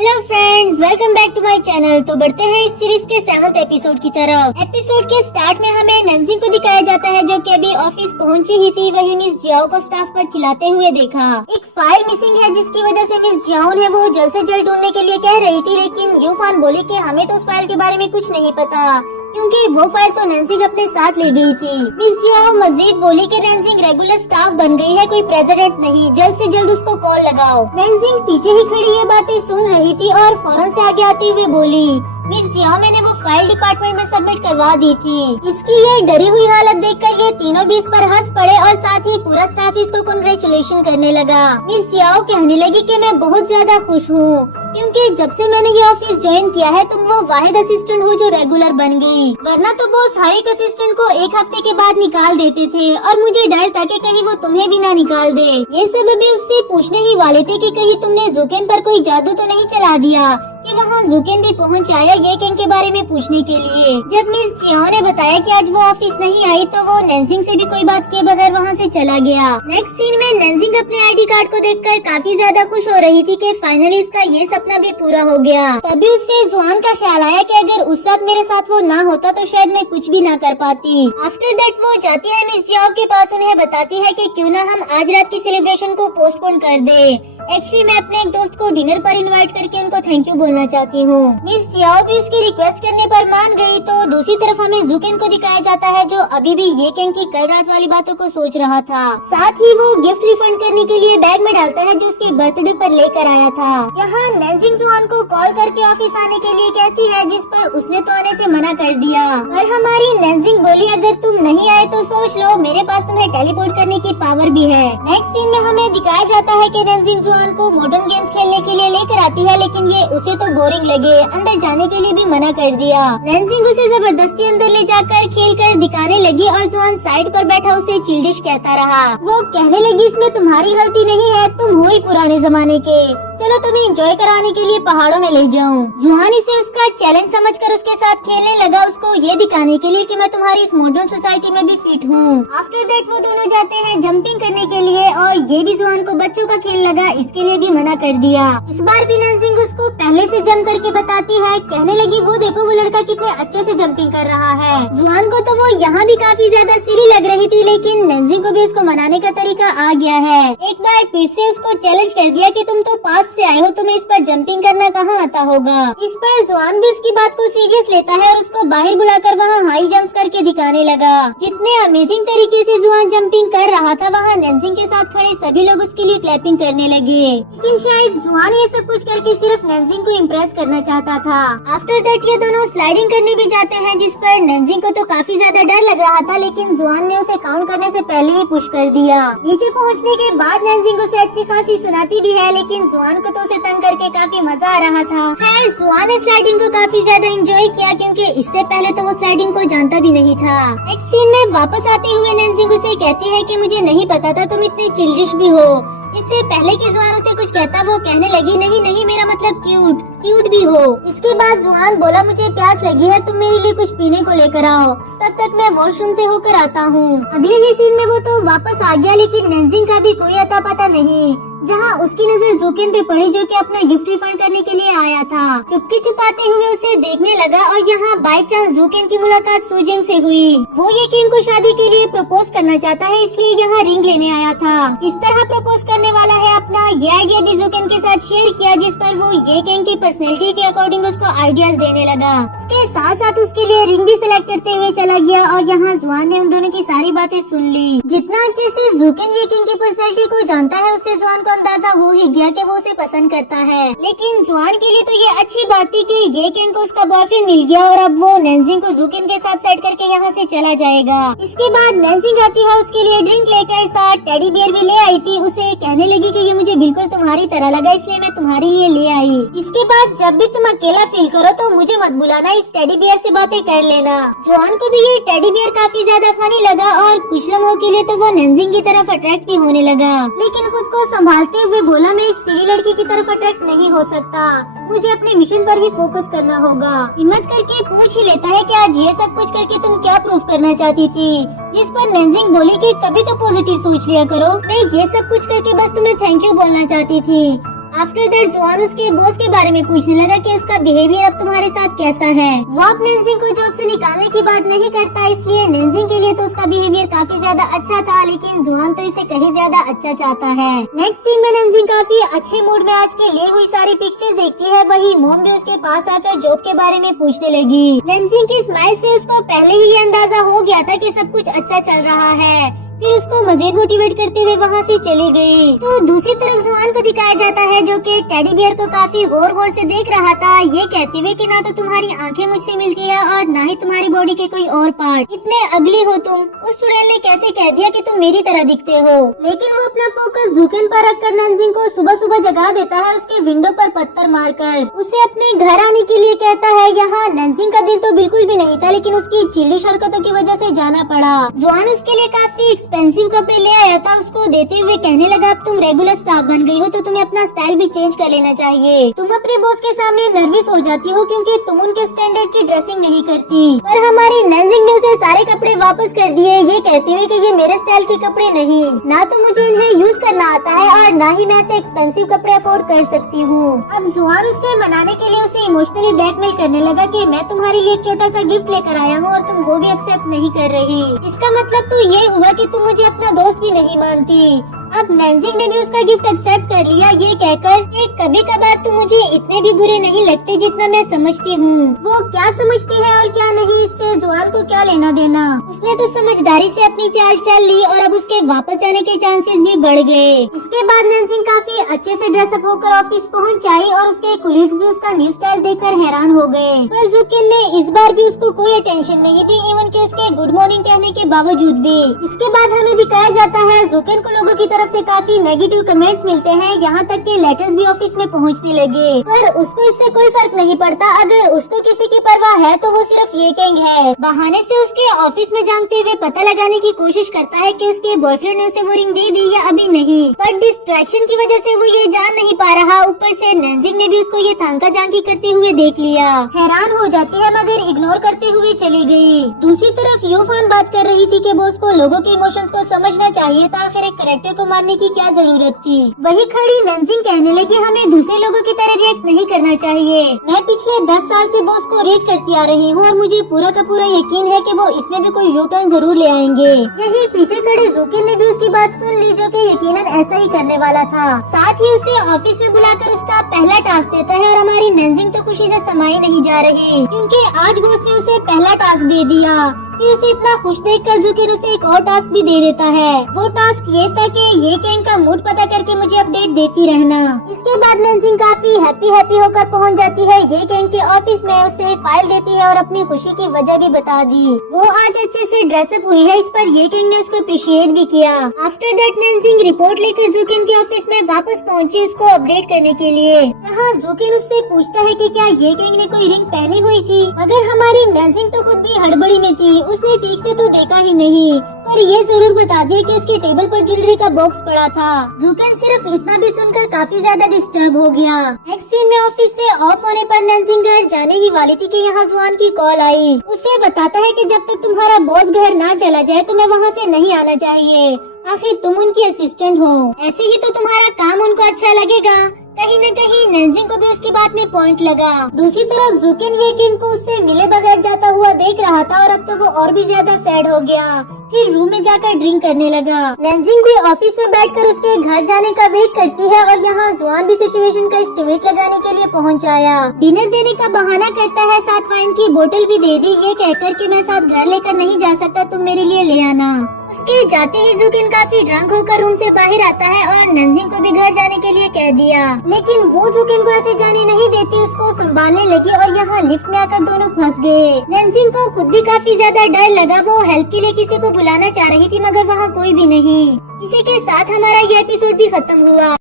Hello friends, welcome back to my channel. तो बढ़ते हैं इस सीरीज के 7th एपिसोड की तरफ। एपिसोड के स्टार्ट में हमें नंजिंग को दिखाया जाता है जो कि अभी ऑफिस पहुंची ही थी। वही मिस जियाओ को स्टाफ पर चिल्लाते हुए देखा। एक फाइल मिसिंग है जिसकी वजह से मिस जियाओ ने वो जल्द से जल्द ढूंढने के लिए कह रही थी, लेकिन यूफान बोली कि हमें तो उस फाइल के बारे में कुछ नहीं पता क्योंकि वो फाइल तो नंजिंग अपने साथ ले गई थी। मिस जियाओ मजीद बोली कि नंजिंग रेगुलर स्टाफ बन गई है, कोई प्रेसिडेंट नहीं। जल्द से जल्द उसको कॉल लगाओ। नंजिंग पीछे ही खड़ी ये बातें सुन रही थी और फौरन से आगे आते हुए बोली, मिस जियाओ मैंने वो फाइल डिपार्टमेंट में सबमिट करवा दी थी। इसकी ये डरी हुई हालत देखकर ये तीनों भी इस पर हंस पड़े और साथ ही पूरा स्टाफ इसको कांग्रेचुलेशन करने लगा। मिस जियाओ कहने लगी कि मैं बहुत ज्यादा खुश हूँ क्योंकि जब से मैंने ये ऑफिस ज्वाइन किया है तुम वो वाहिद असिस्टेंट हो जो रेगुलर बन गई, वरना तो बॉस हर एक असिस्टेंट को एक हफ्ते के बाद निकाल देते थे और मुझे डर था कि कहीं वो तुम्हें भी ना निकाल दे। ये सब भी उससे पूछने ही वाले थे कि कहीं तुमने जुकेन पर कोई जादू तो नहीं चला दिया कि वहाँ जुकेन भी पहुँच आया ये किंग के बारे में पूछने के लिए। जब मिस जियाओ ने बताया कि आज वो ऑफिस नहीं आई तो वो नंजिंग से भी कोई बात किए बगैर वहाँ से चला गया। नेक्स्ट सीन में नंजिंग अपने आईडी कार्ड को देखकर काफी ज्यादा खुश हो रही थी कि फाइनली उसका ये सपना भी पूरा हो गया। तभी उससे जुआन का ख्याल आया कि अगर उस रात मेरे साथ वो ना होता तो शायद मैं कुछ भी ना कर पाती। आफ्टर दैट वो जाती है मिस जियाओ के पास, उन्हें बताती है कि क्यों ना हम आज रात की सेलिब्रेशन को पोस्टपोन कर दे। एक्चुअली मैं अपने एक दोस्त को डिनर पर इनवाइट करके उनको थैंक यू बोलना चाहती हूँ। मिस जियाओ भी उसकी रिक्वेस्ट करने पर मान गई। तो दूसरी तरफ हमें जुकेन को दिखाया जाता है जो अभी भी ये किंग की कल रात वाली बातों को सोच रहा था। साथ ही वो गिफ्ट रिफंड करने के लिए बैग में डालता है जो उसके बर्थडे पर लेकर आया था। यहाँ नंजिंग जुआन को कॉल करके ऑफिस आने के लिए कहती है, जिस पर उसने तो आने से मना कर दिया। और हमारी नंजिंग बोली अगर तुम नहीं आए तो सोच लो मेरे पास तुम्हें टेलीपोर्ट करने की पावर भी है। नेक्स्ट सीन में हमें दिखाया जाता है कि नंजिंग जुआन को मॉडर्न गेम्स खेलने के लिए लेकर आती है, लेकिन ये उसे तो बोरिंग लगे, अंदर जाने के लिए भी मना कर दिया। नंजिंग उसे जबरदस्ती अंदर ले जाकर खेल कर दिखाने लगी और जुआन साइड पर बैठा उसे चिल्डिश कहता रहा। वो कहने लगी इसमें तुम्हारी गलती नहीं है, तुम हो ही पुराने जमाने के, चलो तुम्हें एंजॉय कराने के लिए पहाड़ों में ले जाऊं। जुआन इसे उसका चैलेंज समझकर उसके साथ खेलने लगा, उसको ये दिखाने के लिए कि मैं तुम्हारी इस मॉडर्न सोसाइटी में भी फिट हूँ। आफ्टर दैट वो दोनों जाते हैं जंपिंग करने के लिए और ये भी जुआन को बच्चों का खेल लगा, इसके लिए भी मना कर दिया। इस बार भी नंजिंग उसको पहले से जंप करके बताती है, कहने लगी वो देखो वो लड़का कितने अच्छे से जंपिंग कर रहा है। जुआन को तो वो यहाँ भी काफी ज्यादा सीरी लग रही थी, लेकिन नंजिंग को भी उसको मनाने का तरीका आ गया है। एक बार फिर से उसको चैलेंज कर दिया कि तुम तो पास से आए हो, तुम्हें इस पर जंपिंग करना कहाँ आता होगा। इस पर जुआन भी उसकी बात को सीरियस लेता है और उसको बाहर बुलाकर वहाँ हाई जंप्स करके दिखाने लगा। जितने अमेजिंग तरीके से जुआन जंपिंग कर रहा था वहाँ नंजिंग के साथ खड़े सभी लोग उसके लिए क्लैपिंग करने लगे, लेकिन शायद जुआन ये सब कुछ करके सिर्फ नंजिंग को इम्प्रेस करना चाहता था। आफ्टर दैट ये दोनों स्लाइडिंग करने भी जाते हैं, जिस पर नंजिंग को तो काफी ज्यादा डर लग रहा था, लेकिन जुआन ने उसे काउंट करने से पहले ही पुश कर दिया। नीचे पहुँचने के बाद नंजिंग उसे अच्छी खासी सुनाती भी है, लेकिन जुआन को तो उसे तंग करके काफी मजा आ रहा था। खैर जुआन ने स्लाइडिंग को काफी ज्यादा एंजॉय किया क्योंकि इससे पहले तो वो स्लाइडिंग को जानता भी नहीं था। एक सीन में वापस आते हुए नंजिंग उसे कहती है कि मुझे नहीं पता था तुम इतनी चिल्डिश भी हो। इससे पहले कि जुआन उसे कुछ कहता वो कहने लगी नहीं नहीं मेरा मतलब क्यूट भी हो। इसके बाद जुआन बोला मुझे प्यास लगी है, तुम मेरे लिए कुछ पीने को लेकर आओ, तब तक मैं वॉशरूम से होकर आता हूँ। अगले ही सीन में वो तो वापस आ गया, लेकिन नंजिंग का भी कोई अता पता नहीं। जहाँ उसकी नजर जुकेन पे पड़ी जो कि अपना गिफ्ट रिफंड करने के लिए आया था। चुपके छुपाते हुए उसे देखने लगा और यहाँ बाय चांस जुकेन की मुलाकात सुजिंग से हुई। वो ये किंग को शादी के लिए प्रपोज करना चाहता है, इसलिए यहाँ रिंग लेने आया था। किस तरह प्रपोज करने वाला है अपना ये आइडिया भी जुकेन के साथ शेयर किया, जिस पर वो ये किंग की पर्सनैलिटी के अकॉर्डिंग उसको आइडियाज देने लगा। इसके साथ साथ उसके लिए रिंग भी सिलेक्ट करते हुए चला गया और यहाँ जुआन ने उन दोनों की सारी बातें सुन ली। जितना अच्छे से जुकेन ये किंग की पर्सनैलिटी को जानता है उससे जुआन अंदाजा हो ही गया कि वो उसे पसंद करता है। लेकिन जुआन के लिए तो ये अच्छी बात थी कि ये किंग को उसका बॉयफ्रेंड मिल गया और अब वो नंजिंग को जुकेन के साथ सेट करके यहाँ से चला जाएगा। इसके बाद नंजिंग आती है, उसके लिए ड्रिंक लेकर साथ टेडी बियर भी ले आई थी। उसे कहने लगी कि ये मुझे बिल्कुल तुम्हारी तरह लगा इसलिए मैं तुम्हारे लिए ले आई। इसके बाद जब भी तुम अकेला फील करो तो मुझे मत बुलाना, इस टेडी बियर से बातें कर लेना। जुआन को भी ये टेडी बियर काफी ज्यादा फनी लगा और कुछ लम्हों के लिए तो वो नंजिंग की तरफ अट्रैक्ट भी होने लगा, लेकिन खुद को संभालते हुए बोला मैं इस सिली लड़की की तरफ अट्रैक्ट नहीं हो सकता, मुझे अपने मिशन पर ही फोकस करना होगा। हिम्मत करके पूछ ही लेता है कि आज ये सब कुछ करके तुम क्या प्रूफ करना चाहती थी, जिस पर नंजिंग बोली कि कभी तो पॉजिटिव सोच लिया करो, मैं ये सब कुछ करके बस तुम्हें थैंक यू बोलना चाहती थी। आफ्टर दैट जुआन उसके बॉस के बारे में पूछने लगा कि उसका बिहेवियर अब तुम्हारे साथ कैसा है। वो अब नेंजिंग को जॉब से निकालने की बात नहीं करता, इसलिए नेंजिंग के लिए तो उसका बिहेवियर काफी ज्यादा अच्छा था, लेकिन जुआन तो इसे कहीं ज्यादा अच्छा चाहता है। नेक्स्ट सीन में नेंजिंग काफी अच्छे मूड में आज के लिए हुई सारी पिक्चर्स देखती है। वही मॉम भी उसके पास आकर जॉब के बारे में पूछने लगी। नेंजिंग की स्माइल से उसको पहले ही ये अंदाजा हो गया था कि सब कुछ अच्छा चल रहा है। फिर उसको मजीद मोटिवेट करते हुए वहाँ से चली गई। तो दूसरी तरफ जुआन को दिखाया जाता है जो कि टेडी बियर को काफी गौर गौर से देख रहा था, ये कहते हुए कि ना तो तुम्हारी आंखें मुझसे मिलती है और ना ही तुम्हारी बॉडी के कोई और पार्ट। इतने अगली हो तुम। उस चुड़ैल ने कैसे कह दिया कि तुम मेरी तरह दिखते हो। लेकिन वो अपना फोकस जूकेन पर रखकर नेंजिंग को सुबह सुबह जगा देता है, उसके विंडो पर पत्थर मारकर। उसे अपने घर आने के लिए कहता है। यहाँ नेंजिंग का दिल तो बिल्कुल भी नहीं था, लेकिन उसकी चिल्लिश हरकतों की वजह से जाना पड़ा। जुआन उसके लिए काफी एक्सपेंसिव कपड़े ले आया था, उसको देते हुए कहने लगा अब तुम रेगुलर स्टाफ बन गई हो तो तुम्हें अपना स्टाइल भी चेंज कर लेना चाहिए। तुम अपने बॉस के सामने नर्वस हो जाती हो क्योंकि तुम उनके स्टैंडर्ड की ड्रेसिंग नहीं करती। पर हमारी नेंजिंग ने उसे सारे कपड़े वापस कर दिए, ये कहते हुए कि ये मेरे स्टाइल के कपड़े नहीं, ना तो मुझे इन्हें यूज करना आता है और ना ही मैं ऐसे एक्सपेंसिव कपड़े अफोर्ड कर सकती हूँ। अब जुआन उससे मनाने के लिए उसे इमोशनली ब्लैकमेल करने लगा कि मैं तुम्हारे लिए एक छोटा सा गिफ्ट लेकर आया हूँ और तुम वो भी एक्सेप्ट नहीं कर रही। इसका मतलब तो ये हुआ कि तुम मुझे अपना दोस्त भी नहीं मानती। अब नेंजिंग ने भी उसका गिफ्ट एक्सेप्ट कर लिया, ये कहकर कि कभी कभार तुम मुझे इतने भी बुरे नहीं लगते जितना मैं समझती हूँ। वो क्या समझती है और क्या नहीं, इससे जुआन को क्या लेना देना। उसने तो समझदारी से अपनी चाल चल ली और अब उसके वापस जाने के चांसेस भी बढ़ गए। इसके बाद नेंजिंग काफी अच्छे से ड्रेसअप होकर ऑफिस पहुँच आई और उसके कोलीग्स भी उसका न्यू स्टाइल देखकर हैरान हो गए। पर जूकेन ने इस बार भी उसको कोई अटेंशन नहीं दी, इवन कि उसके गुड मॉर्निंग कहने के बावजूद भी। इसके बाद हमें दिखाया जाता है जूकेन को लोगों की तरफ से काफी नेगेटिव कमेंट्स मिलते हैं, यहाँ तक के लेटर्स भी ऑफिस में पहुँचने लगे। पर उसको इससे कोई फर्क नहीं पड़ता, अगर उसको किसी की परवाह है तो वो सिर्फ ये किंग है। बहाने से उसके ऑफिस में जानते हुए पता लगाने की कोशिश करता है कि उसके बॉयफ्रेंड ने उसे वो रिंग दे दी या अभी नहीं, पर डिस्ट्रैक्शन की वजह से वो ये जान नहीं पा रहा। ऊपर से नेंजिंग ने भी उसको ये थांका झांकी करते हुए देख लिया। हैरान हो जाती है मगर इग्नोर करते हुए चली गई। दूसरी तरफ यूफान बात कर रही थी कि बॉस को लोगों के इमोशंस को समझना चाहिए था, आखिर एक कैरेक्टर को मारने की क्या जरूरत थी। वही खड़ी नेंजिंग कहने लगी हमें दूसरे लोगों की तरह रिएक्ट नहीं करना चाहिए। मैं पिछले 10 साल से बॉस को रेट करती आ रही हूँ और मुझे पूरा का पूरा यकीन है कि वो इसमें भी कोई यू टर्न जरूर ले आएंगे। यही पीछे खड़े जूकेन ने भी उसकी बात सुन ली, जो कि यकीनन ऐसा ही करने वाला था। साथ ही उसे ऑफिस में बुलाकर उसका पहला टास्क देता है और हमारी नेंजिंग तो खुशी से समाई नहीं जा रही क्योंकि आज बॉस ने उसे पहला टास्क दे दिया। फिर उसे इतना खुश देखकर जूकेन उसे एक और टास्क भी दे देता है। वो टास्क ये था कि ये गैंग का मूड पता करके मुझे अपडेट देती रहना। इसके बाद नेंजिंग काफी हैप्पी होकर पहुंच जाती है ये गैंग के ऑफिस में, उसे फाइल देती है और अपनी खुशी की वजह भी बता दी। वो आज अच्छे से ड्रेसअप हुई है, इस पर ये गैंग ने उसको अप्रिशिएट भी किया। आफ्टर दैट नेंजिंग रिपोर्ट लेकर जूकेन के ऑफिस में वापस पहुँची उसको अपडेट करने के लिए। यहाँ जूकेन उससे पूछता है कि क्या ये गैंग ने कोई रिंग पहनी हुई थी, मगर हमारी नेंजिंग तो खुद भी हड़बड़ी में थी, उसने ठीक से तो देखा ही नहीं, पर ये जरूर बता दिया कि उसके टेबल पर ज्वेलरी का बॉक्स पड़ा था। जूकेन सिर्फ इतना भी सुनकर काफी ज्यादा डिस्टर्ब हो गया। नेक्स्ट सीन में ऑफिस से ऑफ होने पर नेंजिंग घर जाने ही वाली थी कि यहाँ जुआन की कॉल आई। उसे बताता है कि जब तक तुम्हारा बॉस घर ना चला जाए तुम्हें वहाँ से नहीं आना चाहिए, आखिर तुम उनकी असिस्टेंट हो, ऐसे ही तो तुम्हारा काम उनको अच्छा लगेगा। कहीं न कहीं नेंजिंग को भी उसकी बात में पॉइंट लगा। दूसरी तरफ जूकेन ये किंग को उससे मिले बगैर जाता हुआ देख रहा था और अब तो वो और भी ज्यादा सैड हो गया। फिर रूम में जाकर ड्रिंक करने लगा। नेंजिंग भी ऑफिस में बैठकर उसके घर जाने का वेट करती है और यहाँ जुआन भी सिचुएशन का एस्टिमेट लगाने के लिए पहुँच आया। डिनर देने का बहाना करता है, साथ वाइन की बोतल भी दे दी, ये कहकर कि मैं साथ घर लेकर नहीं जा सकता, तुम मेरे लिए ले आना। उसके जाते ही जूकेन काफी ड्रंक होकर रूम से बाहर आता है और नेंजिंग को भी घर जाने के लिए कह दिया, लेकिन वो जूकेन को ऐसे जाने नहीं देती, उसको संभालने लगी और यहाँ लिफ्ट में आकर दोनों फंस गए। नेंजिंग को खुद भी काफी ज्यादा डर लगा, वो हेल्प के लिए किसी को बुलाना चाह रही थी मगर वहाँ कोई भी नहीं। इसी के साथ हमारा ये एपिसोड भी खत्म हुआ।